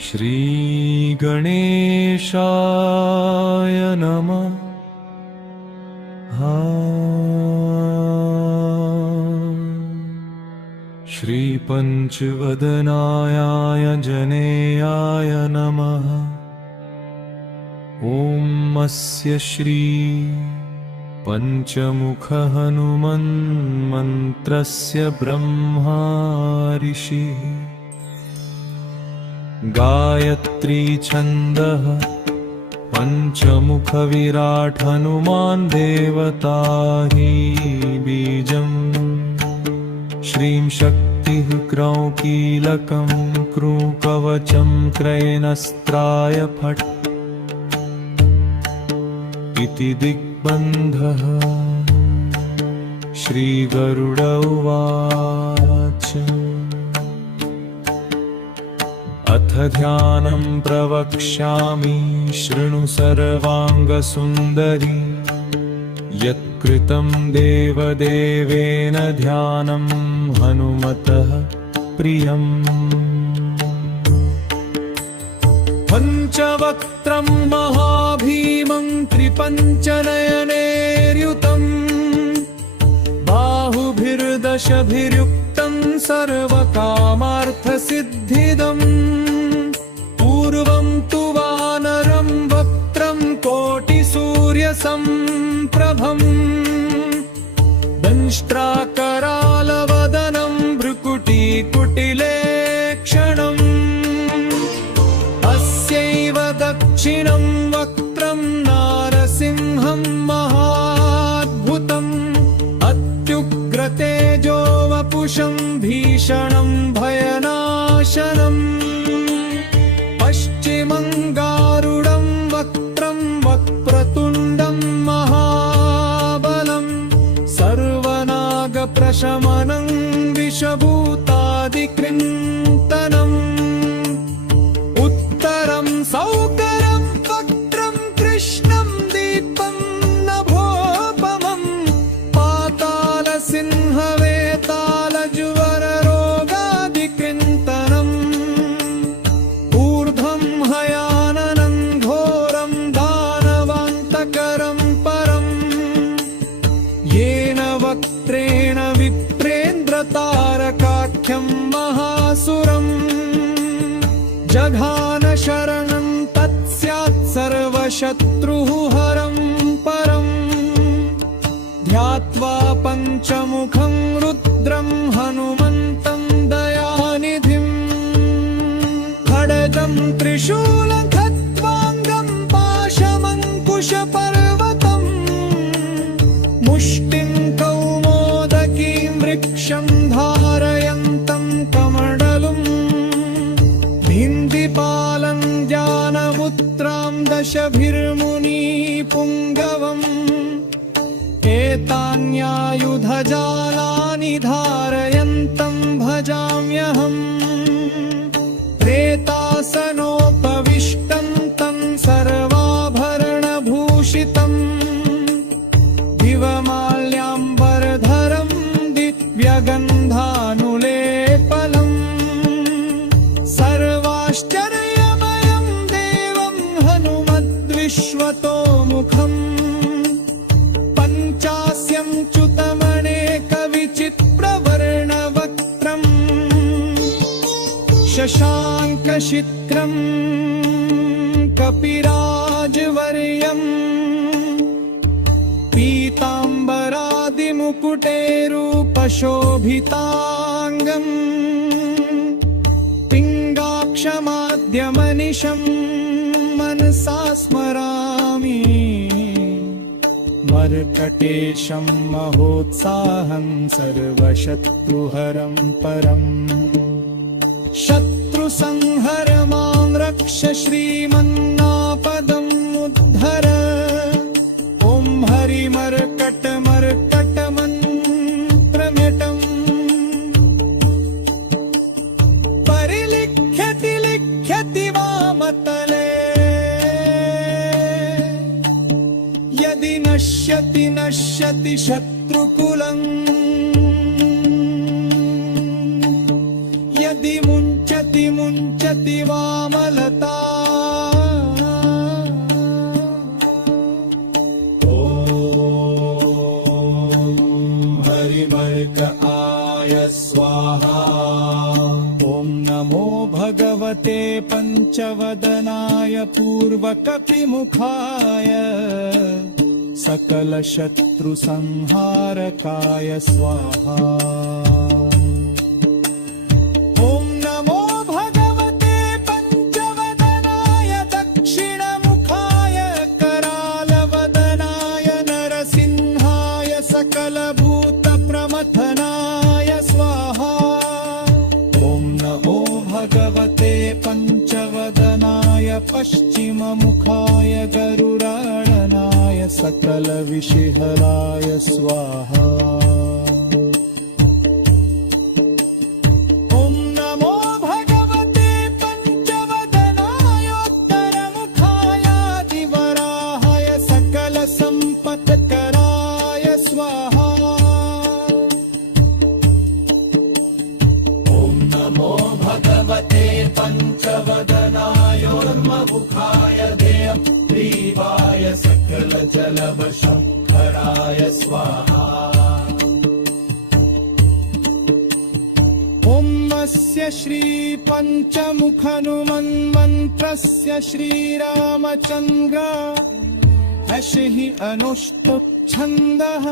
श्री गणेशाय नमः। श्री पंचवदनाय जनेयाय नमः। ॐ अस्य श्री पंचमुख हनुमन्मन्त्रस्य ब्रह्मा ऋषिः गायत्री छन्दः पंचमुख विराट हनुमान् देवता हि बीजम्। श्रीं शक्तिः क्रौं कीलकं क्रूं कवचं क्रयनस्त्राय फट् इति दिग्बन्धः। श्रीगरुड उवाच अथ ध्यानं प्रवक्ष्यामि शृणु सर्वाङ्गसुन्दरी। यत्कृतं देवदेवेन ध्यानं हनुमतः प्रियम्। पञ्चवक्त्रं महाभीमं त्रिपञ्चनयनेर्युतं बाहुभिर्दशभिर्युक्तं सर्वकामार्थसिद्धिदम्। पूर्वं तु वानरं वक्त्रं कोटिसूर्यसम्प्रभम्। दंष्ट्राकरालवदनं भ्रुकुटीकुटिलेक्षणम्। अस्यैव दक्षिणं वक्त्रं नारसिंहं महाद्भुतम्। अत्युग्रतेजो वपुषं भीषणं भयनाशनम्। पश्चिमङ्गारुडं वक्त्रं वक्रतुण्डं महाबलं। सर्वनागप्रशमनं विषभूतादिकृन्तनम्। उत्तरं सौकरं वक्त्रं कृष्णं दीपं नभोपमं। पातालसिंहवेतालज्वररोगादिकृन्तनम्। ऊर्ध्वं हयाननं घोरं दानवान्तकरं परम्। येन वक्त्रेण विप्रेन्द्रतारकाख्यं महासुरम्। जघान शरणं तत्स्यात् सर्वशत्रुः हरं परम्। ध्यात्वा पञ्चमुखं रुद्रं हनुमन्तं दयानिधिम्। खड्गं त्रिशूलं खट्वाङ्गं पाशमङ्कुशपर्वतम्। मुष्टिं कौमोदकीं वृक्षं धारयन्तं कमण्डलुम्। भिन्दिपालं ज्ञानमुद्रां दशभिर्मुनिपुङ्गवम्। एतान्यायुधजालानि धारयन्तं भजाम्यहम्। प्रेतासनोपविष्टं तं सर्वाभरणभूषितम्। दिवमाल्याम्बरधरं दिव्यगन्धानुलेपलम्। सर्वाश्चर्यमयं देवं हनुमद्विश्वतोमुखम्। पञ्चास्यं च्युतमनेकविचित्रवर्णवक्त्रम्। शशाङ्कशिखरं कपिराजवर्यम्। पीताम्बरादिमुकुटेरूपशोभिताङ्गम्। पिङ्गाक्षमाद्यमनिशं मनसा स्मरामि। मर्कटेशं महोत्साहं सर्वशत्रुहरं परम्। शत्रुसंहर मां रक्ष श्रीमन्नापदम् उद्धर। ॐ हरिमर्कटमर्कटमन्त्रमिटम्। परिलिख्यति लिख्यति वामतले। यदि नश्यति नश्यति शत्रुकुलम्। यदि मुञ्चति मुञ्चति मुञ्चति वामलता हरिमर्काय स्वाहा ॐ नमो भगवते पञ्चवदनाय पूर्वकपिमुखाय सकलशत्रुसंहारकाय स्वाहा ॐ नमो भगवते पञ्चवदनाय दक्षिणमुखाय करालवदनाय नरसिंहाय सकलभूतप्रमथनाय स्वाहा ॐ नमो भगवते पञ्चवदनाय पश्चिममुखाय गरुडाननाय सकलविषहराय स्वाहा ॐ नमो भगवते पञ्चवदनाय उत्तरमुखाय सकलसम्पत्कराय स्वाहा ॐ नमो भगवते पञ्चवदनाय ऊर्ध्वमुखाय देवग्रीवाय सकलजलवशङ्कराय स्वाहा ॐ अस्य श्रीपञ्चमुखहनुमन्मन्त्रस्य श्रीरामचन्द्र ऋषिः अनुष्टुप् छन्दः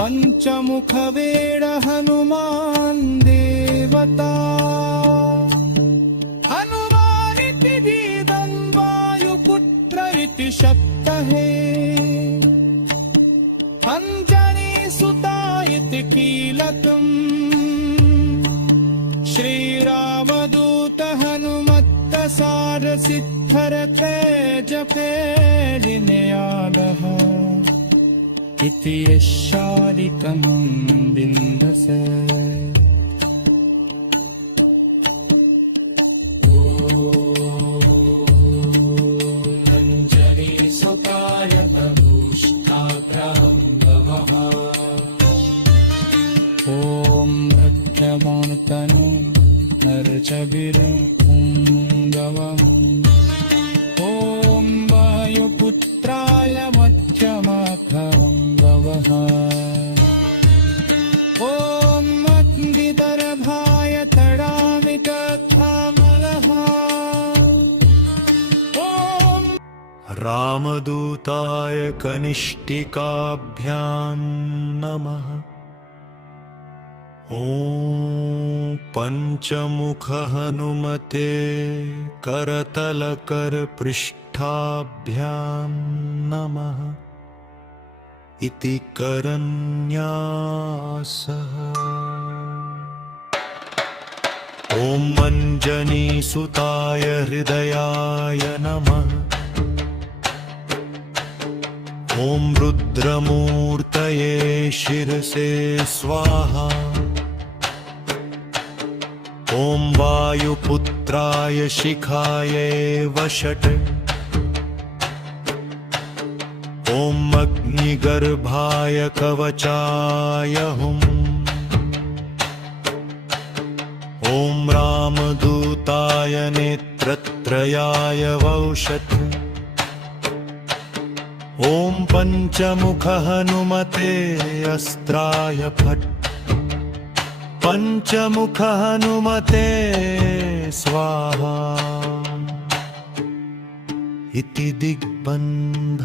पञ्चमुखवेड हनुमान् देवता हनुमानिति दीदन् वायुपुत्र इति शक्तहे अञ्जनीसुता इति कीलकम् श्रीरामदूत हनुमत्त सारसिद्धरते जपे लिनयालः इति यशारिकं बिन्दसे अञ्जनीसुताय तनुष्ठाग्रहं नमः ॐ भक्तमानतनु नरचविरं पुङ्गवम् ॐ वायुपुत्राय मध्यमखङ्गवः ॐ अग्निदर्भाय तडामिकथामलः ॐ रामदूताय कनिष्ठिकाभ्यां नमः ॐ पञ्चमुखहनुमते करतलकरपृष्ठाभ्यां नमः इति करन्यासः ॐ अञ्जनीसुताय हृदयाय नमः ॐ रुद्रमूर्तये शिरसे स्वाहा ॐ वायुपुत्राय शिखाय वषट् ॐ अग्निगर्भाय कवचाय हुम् ॐ रामदूताय नेत्रत्रयाय वौषट् ॐ पञ्चमुखहनुमते अस्त्राय फट् पञ्चमुखहनुमते स्वाहा इति दिग्बन्ध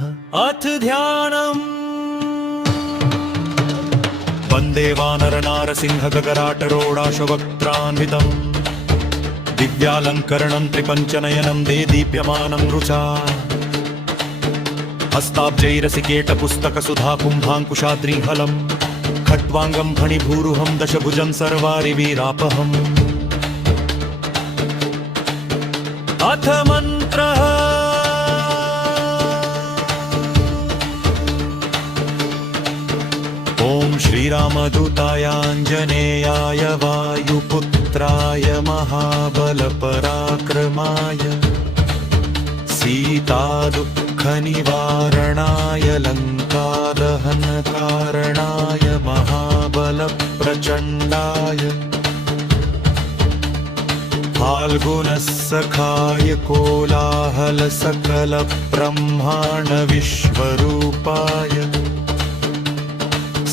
अथ ध्यानम् वन्दे वानरनारसिंहगगराटरोडाशवक्त्रान्वितम् दिव्यालङ्करणं त्रिपञ्चनयनं दे दीप्यमानं रुचा हस्ताब्जैरसिकेटपुस्तकसुधाकुम्भाङ्कुशाद्रिहलम् खट्वाङ्गं फणिभूरुहं दशभुजं सर्वारिवीरापहम् अथ मन्त्रः ॐ श्रीरामदूतायाञ्जनेयाय वायुपुत्राय महाबलपराक्रमाय सीतादुःखनिवारणाय लङ्कादहनकारणाय महाबलप्रचण्डाय फाल्गुनस्सखाय कोलाहल सकल ब्रह्माण्ड विश्वरूपाय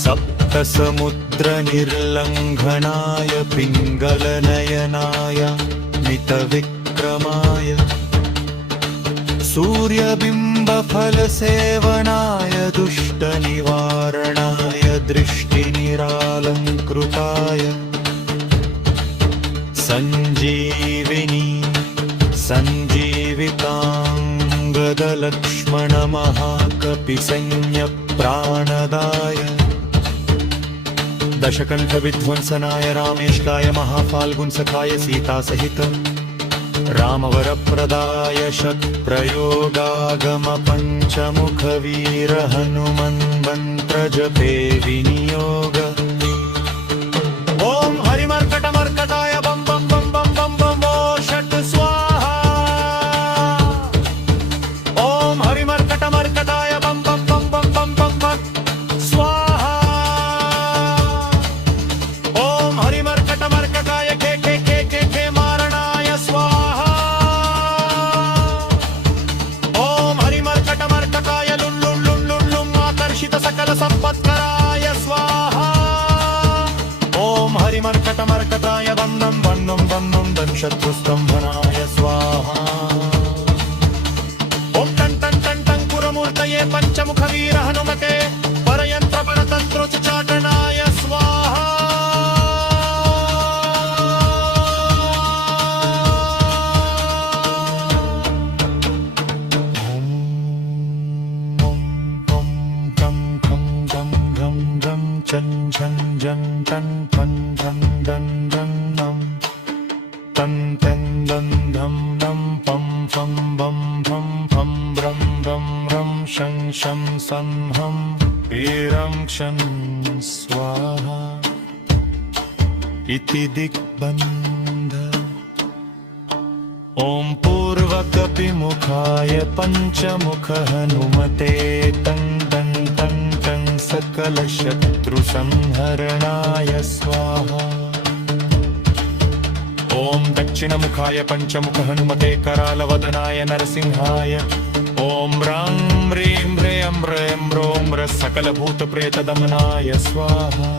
सप्तसमुद्र निर्लङ्घनाय पिङ्गलनयनाय मितविक्रमाय सूर्यबिम्बफलसेवनाय दुष्टनिवारणाय दृष्टिनिरालङ्कृताय सञ्जीविनी सञ्जीविताङ्गदलक्ष्मणमहाकपिसंज्ञप्राणदाय दशकण्ठविध्वंसनाय रामेष्टाय महाफाल्गुनसखाय सीतासहित रामवरप्रदाय शतप्रयोगागम पञ्चमुखवीर हनुमन्मन्त्रजपे विनियोग ॐ हरिमर्कटमर्कटाय बं बं बं बं बं बं वो षट् स्वाहा ॐ हरिमर्कटमर्कटाय बं बं बं बं बं बं बं स्वाहा ॐ हरिमर्कटमर्कटाय के के के के के मारणाय स्वाहा ॐ हरिमर्कटमर्कटाय लुं लुं लुं लुं लुं आकर्षित सकल संपत्कराय स्वाहा ॐ हरिमर्कटमर्कटाय वन्दं वन्दं वन्दं दंशत्रुस्तम्भनाय स्वाहा ॐ टं टं टं टं पुरमूर्तये पञ्चमुखवीर हनुमते परयन्त्रपरतन्त्रोच्चाटनाय स्वाहा चं झं जं टं फं धं दं दं नं तं तं दं धं नं पं फं बं भं फं ब्रं ब्रं रं शं शं सं हं वीरं क्षं स्वाहा इति दिग्बन्ध ॐ पूर्वकपिमुखाय पञ्चमुख हनुमते तं तं तं तं सकलशत्रुसंहरणाय स्वाहा ॐ दक्षिणमुखाय पञ्चमुख हनुमते करालवदनाय नरसिंहाय ॐ रां ह्रीं ह्रें ह्रें ह्रों ह्र सकलभूतप्रेतदमनाय स्वाहा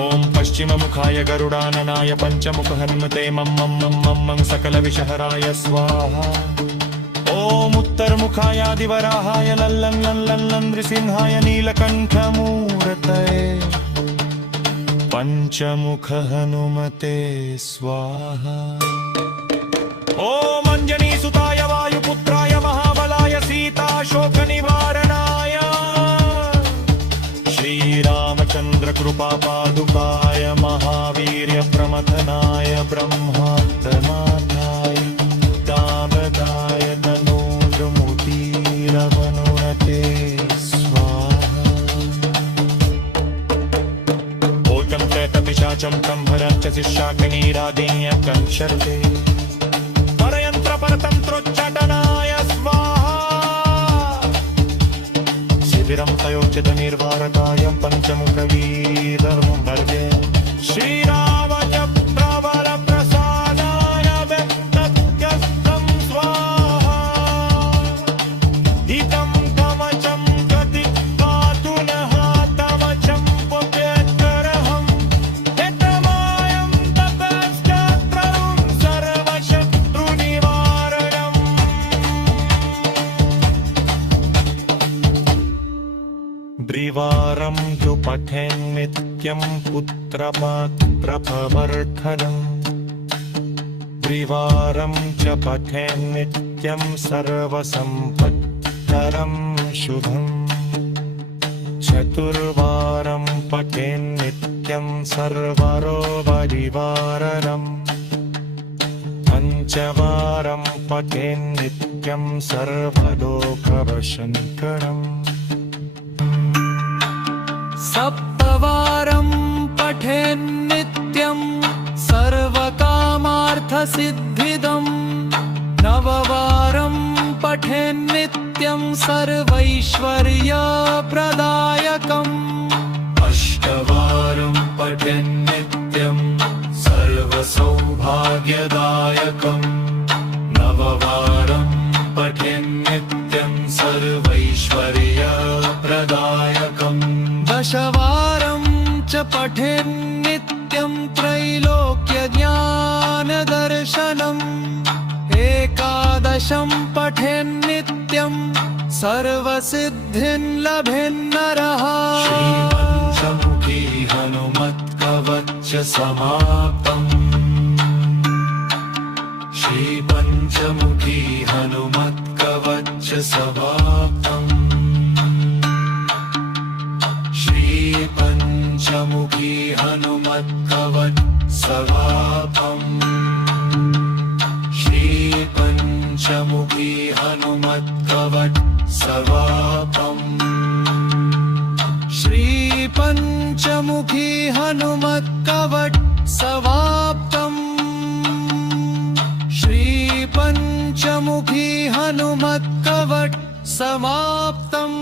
ॐ पश्चिममुखाय गरुडाननाय पञ्चमुख हनुमते मं मं मं मं मं सकलविषहराय स्वाहा ॐ उत्तरमुखायादिवराहाय लल्लं लल्लं लं नृसिंहाय नीलकण्ठमूर्तये पञ्चमुख हनुमते स्वाहा ॐ अञ्जनीसुताय वायुपुत्राय महाबलाय सीताशोकनिवारणाय श्रीरामचन्द्रकृपापादुकाय महावीर्यप्रमथनाय ब्रह्मार्दनाथाय दामदाय तनूर्मुदीरवनुनते स्वाहा भूतं प्रेतपिशाचं तं भरञ्च शाकिनीरादिन्यकंशर्ते परयन्त्रपरतन्त्रोच्चाटनाय स्वाहा शिबिरं तयोच्चितनिर्वारकाय पञ्चमुखवीरं भर्गे श्रीरामचक्रवरप्रसादाय व्यक्तत्यस्तं स्वाहा हितं कवचं गतिपातु नः तवचं पुपेत्करहं हितमायं तपश्चक्रं सर्वशत्रुनिवारणम् द्विवारं तु पठेन्नित्यं पुत्रपात्रप्रवर्धनम् द्विवारं च पठेन्नित्यं सर्वसम्पत्करं शुभम् चतुर्वारं पठेन्नित्यं सर्वरोपरिवारणम् पञ्चवारं पठेन्नित्यं सर्वलोकवशङ्करम् सप्तवारं पठेन्नित्यं सर्वकामार्थसिद्धिदं नववारं पठेन्नित्यं सर्वैश्वर्यप्रदायकम् अष्टवारं पठेन्नित्यं सर्व सर्वसौभाग्यदायकम् नववारं पठेन्नित्यं सर्वैश्वर्यप्रदायकम् दशवारं च पठेन्नित्यं त्रैलोक्यज्ञानदर्शनम् एकादशं पठेन्नित्यं सर्वसिद्धिं लभेन्नरः श्रीपञ्चमुखी हनुमत्कवच समाप्तम् श्रीपञ्चमुखी हनुमत्कवच समाप्तम् श्रीपञ्चमुखी हनुमत्कवच समाप्तम् श्रीपञ्चमुखी हनुमत्कवच समाप्तम् श्रीपञ्चमुखी हनुमत्कवच समाप्तम् श्रीपञ्चमुखी हनुमत्कवच समाप्तम्